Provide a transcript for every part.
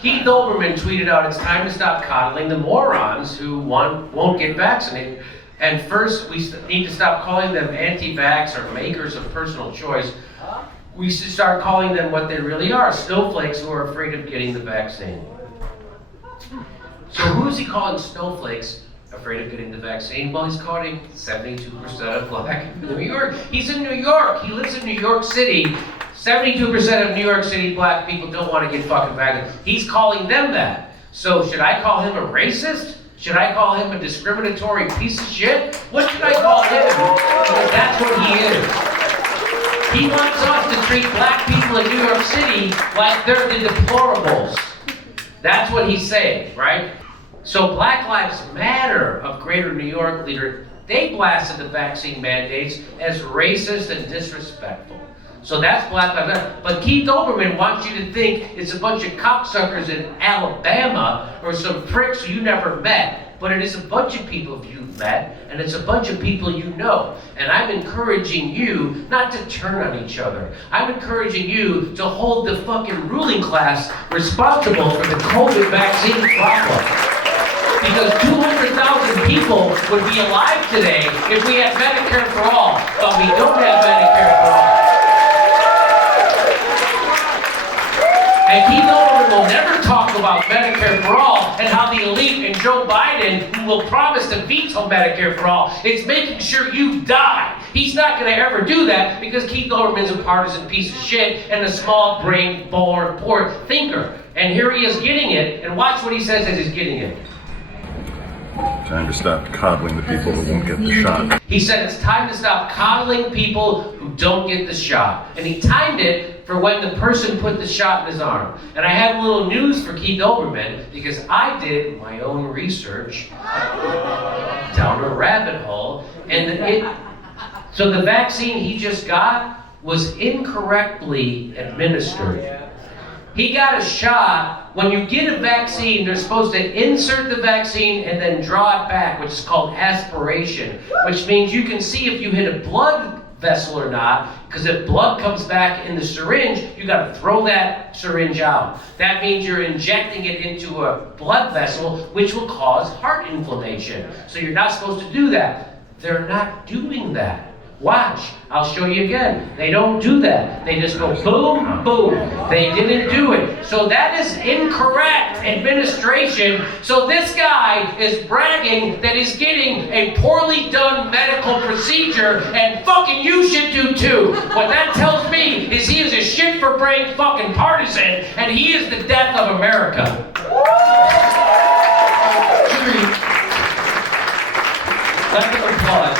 Keith Olbermann tweeted out, "It's time to stop coddling the morons who won't get vaccinated. And first, we need to stop calling them anti-vax or makers of personal choice. We should start calling them what they really are, snowflakes who are afraid of getting the vaccine." So who's he calling snowflakes afraid of getting the vaccine? Well, he's calling 72% of black New York. He's in New York. He lives in New York City. 72% of New York City black people don't want to get fucking vaccinated. He's calling them that. So should I call him a racist? Should I call him a discriminatory piece of shit? What should I call him? Because that's what he is. He wants us to treat black people in New York City like they're the deplorables. That's what he's saying, right? So Black Lives Matter of Greater New York leader, they blasted the vaccine mandates as racist and disrespectful. So that's Black Lives Matter. But Keith Olbermann wants you to think it's a bunch of cocksuckers in Alabama or some pricks you never met. But it is a bunch of people you've met, and it's a bunch of people you know. And I'm encouraging you not to turn on each other. I'm encouraging you to hold the fucking ruling class responsible for the COVID vaccine problem. Because 200,000 people would be alive today if we had Medicare for all, but we don't have Medicare for all. And Keith Olbermann will never talk about Medicare for all and how the elite and Joe Biden, who will promise to veto Medicare for all, is making sure you die. He's not going to ever do that because Keith Olbermann's a partisan piece of shit and a small-brained, poor thinker. And here he is getting it, and watch what he says as he's getting it. Time to stop coddling the people who won't get the shot. He said it's time to stop coddling people who don't get the shot. And he timed it for when the person put the shot in his arm. And I have a little news for Keith Olbermann because I did my own research down a rabbit hole. And so the vaccine he just got was incorrectly administered. He got a shot. When you get a vaccine, they're supposed to insert the vaccine and then draw it back, which is called aspiration, which means you can see if you hit a blood vessel or not, because if blood comes back in the syringe, you got to throw that syringe out. That means you're injecting it into a blood vessel, which will cause heart inflammation. So you're not supposed to do that. They're not doing that. Watch, I'll show you again. They don't do that. They just go boom, boom. They didn't do it. So that is incorrect administration. So this guy is bragging that he's getting a poorly done medical procedure, and fucking you should do too. What that tells me is he is a shit for brain fucking partisan, and he is the death of America. Let them applaud.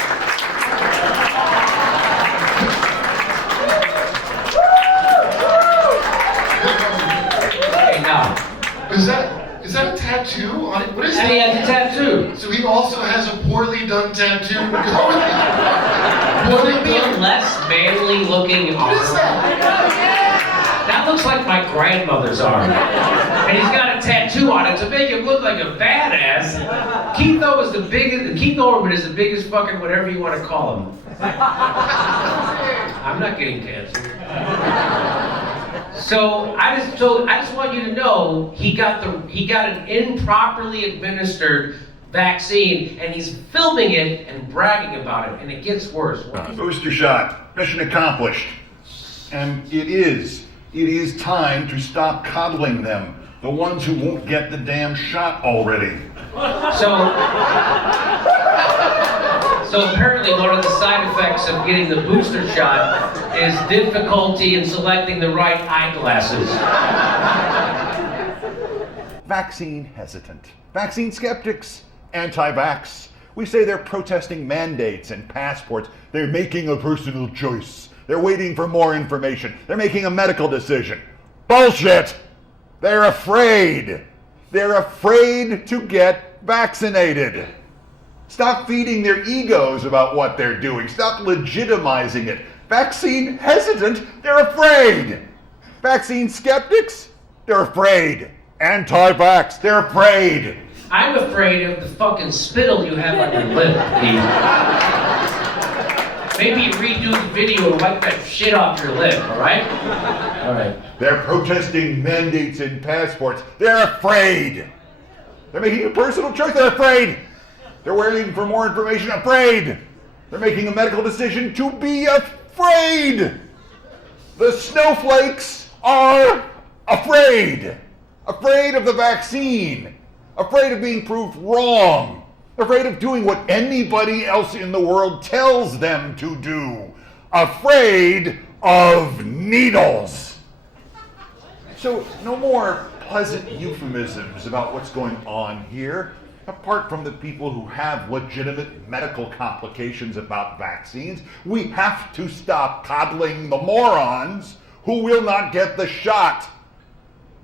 Is that a tattoo on it? What is that? And he has a tattoo. So he also has a poorly done tattoo going. Would it be a less manly looking arm? What is that? That looks like my grandmother's arm. And he's got a tattoo on it to make him look like a badass. Keith Olbermann is the biggest fucking whatever you want to call him. I'm not getting cancer. So I just want you to know he got an improperly administered vaccine, and he's filming it and bragging about it, and it gets worse. Booster shot, mission accomplished. And it is time to stop coddling them, the ones who won't get the damn shot already. So apparently one of the side effects of getting the booster shot is difficulty in selecting the right eyeglasses. Vaccine hesitant, vaccine skeptics, anti-vax. We say they're protesting mandates and passports. They're making a personal choice. They're waiting for more information. They're making a medical decision. Bullshit! They're afraid. They're afraid to get vaccinated. Stop feeding their egos about what they're doing. Stop legitimizing it. Vaccine hesitant, they're afraid. Vaccine skeptics, they're afraid. Anti-vax, they're afraid. I'm afraid of the fucking spittle you have on your lip, Pete. maybe you redo the video and wipe that shit off your lip, all right? All right. They're protesting mandates and passports. They're afraid. They're making a personal choice. They're afraid. They're waiting for more information. Afraid. They're making a medical decision to be afraid. The snowflakes are afraid. Afraid of the vaccine. Afraid of being proved wrong. Afraid of doing what anybody else in the world tells them to do. Afraid of needles. So no more pleasant euphemisms about what's going on here. Apart from the people who have legitimate medical complications about vaccines, we have to stop coddling the morons who will not get the shot.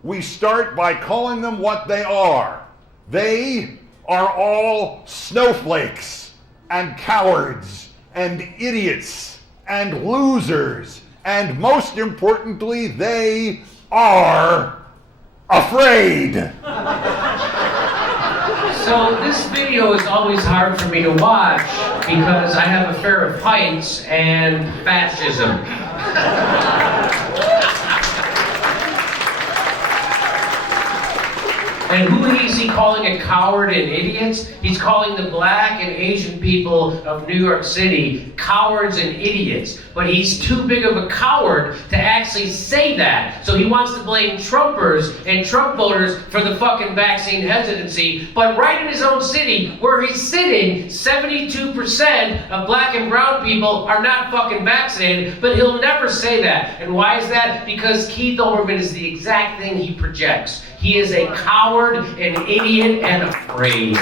We start by calling them what they are. They are all snowflakes and cowards and idiots and losers. And most importantly, they are afraid. So this video is always hard for me to watch because I have a fear of heights and fascism. And who is he calling a coward and idiots? He's calling the black and Asian people of New York City cowards and idiots. But he's too big of a coward to actually say that. So he wants to blame Trumpers and Trump voters for the fucking vaccine hesitancy. But right in his own city, where he's sitting, 72% of black and brown people are not fucking vaccinated. But he'll never say that. And why is that? Because Keith Olbermann is the exact thing he projects. He is a coward, an idiot, and afraid.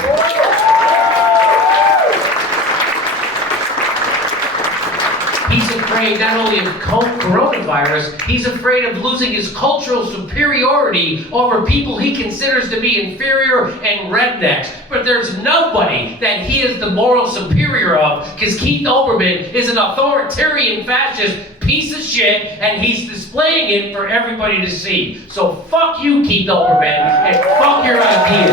He's afraid not only of coronavirus, he's afraid of losing his cultural superiority over people he considers to be inferior and rednecks. But there's nobody that he is the moral superior of, because Keith Olbermann is an authoritarian fascist piece of shit, and he's displaying it for everybody to see. So fuck you, Keith Olbermann, and fuck your ideas.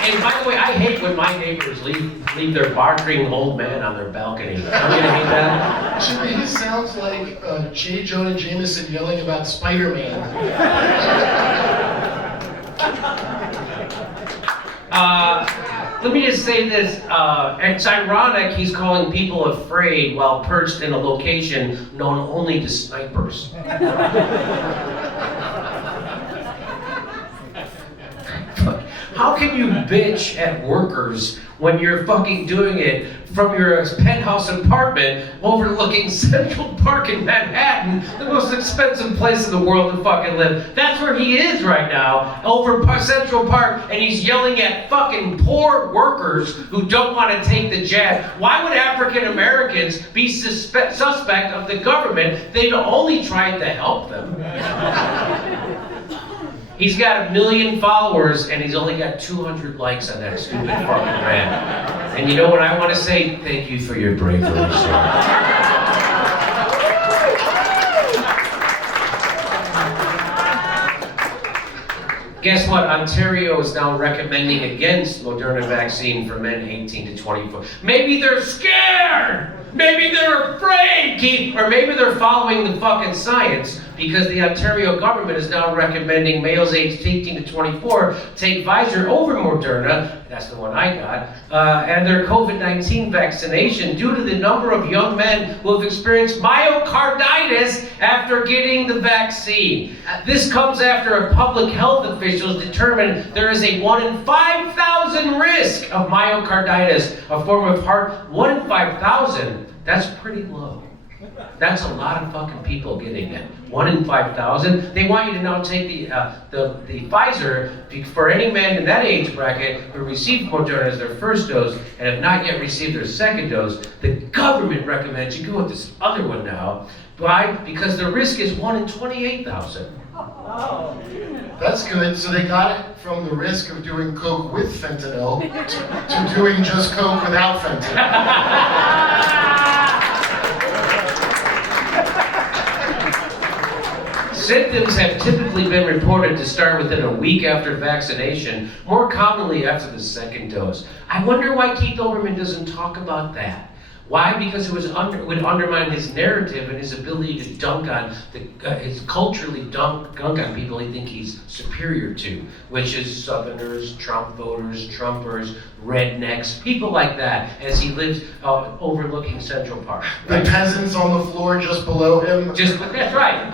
And by the way, I hate when my neighbors leave their barking old man on their balcony. I'm gonna hate that. Jimmy, this sounds like J. Jonah Jameson yelling about Spider-Man. Let me just say this. It's ironic he's calling people afraid while perched in a location known only to snipers. How can you bitch at workers when you're fucking doing it from your penthouse apartment overlooking Central Park in Manhattan, the most expensive place in the world to fucking live? That's where he is right now, over Central Park, and he's yelling at fucking poor workers who don't want to take the jab. Why would African Americans be suspect of the government? They've only tried to help them. He's got 1 million followers, and he's only got 200 likes on that stupid fucking rant. And you know what I want to say? Thank you for your bravery, sir. Guess what? Ontario is now recommending against Moderna vaccine for men 18 to 24. Maybe they're scared! Maybe they're afraid, Keith! Or maybe they're following the fucking science, because the Ontario government is now recommending males aged 18 to 24 take Pfizer over Moderna, that's the one I got, and their COVID-19 vaccination due to the number of young men who have experienced myocarditis after getting the vaccine. This comes after public health officials determined there is a 1 in 5,000 risk of myocarditis, a form of heart. 1 in 5,000, that's pretty low. That's a lot of fucking people getting it. 1 in 5,000. They want you to now take the Pfizer for any man in that age bracket who received Moderna as their first dose and have not yet received their second dose. The government recommends you go with this other one now. Why? Because the risk is 1 in 28,000. That's good. So they got it from the risk of doing coke with fentanyl to doing just coke without fentanyl. Symptoms have typically been reported to start within a week after vaccination, more commonly after the second dose. I wonder why Keith Olbermann doesn't talk about that. Why? Because it would undermine his narrative and his ability to dunk on his culturally dunk on people he think he's superior to, which is Southerners, Trump voters, Trumpers, rednecks, people like that, as he lives overlooking Central Park. The peasants on the floor just below him. That's right.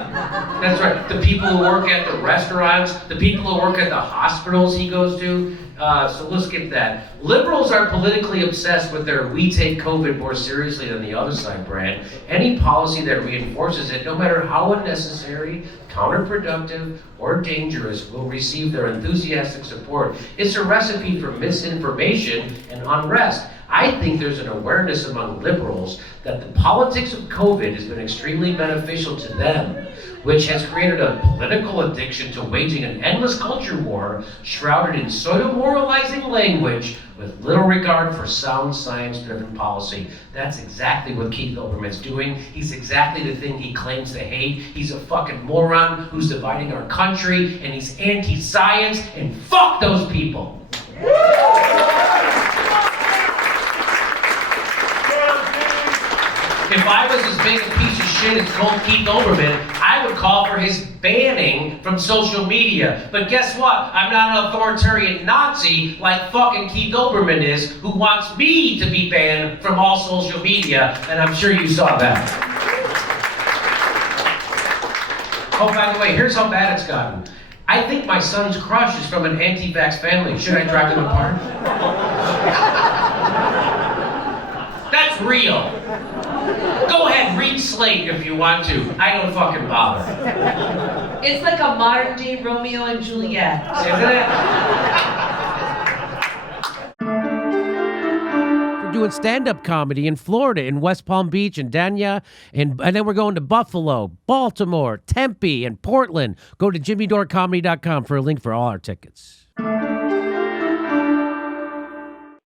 That's right. The people who work at the restaurants, the people who work at the hospitals he goes to. So let's skip that. Liberals are politically obsessed with their "we take COVID more seriously than the other side" brand. Any policy that reinforces it, no matter how unnecessary, counterproductive, or dangerous, will receive their enthusiastic support. It's a recipe for misinformation and unrest. I think there's an awareness among liberals that the politics of COVID has been extremely beneficial to them, which has created a political addiction to waging an endless culture war shrouded in pseudo-moralizing language with little regard for sound science-driven policy. That's exactly what Keith Olbermann's doing. He's exactly the thing he claims to hate. He's a fucking moron who's dividing our country, and he's anti-science, and fuck those people. If I was as big a piece of shit as Keith Olbermann, I would call for his banning from social media. But guess what? I'm not an authoritarian Nazi like fucking Keith Olbermann is, who wants me to be banned from all social media, and I'm sure you saw that. Oh, by the way, here's how bad it's gotten. I think my son's crush is from an anti-vax family. Should I drive them apart? That's real. Go ahead, read Slate if you want to. I don't fucking bother. It's like a modern day Romeo and Juliet. Isn't it? We're doing stand-up comedy in Florida, in West Palm Beach and Dania, and then we're going to Buffalo, Baltimore, Tempe, and Portland. Go to jimmydorecomedy.com for a link for all our tickets.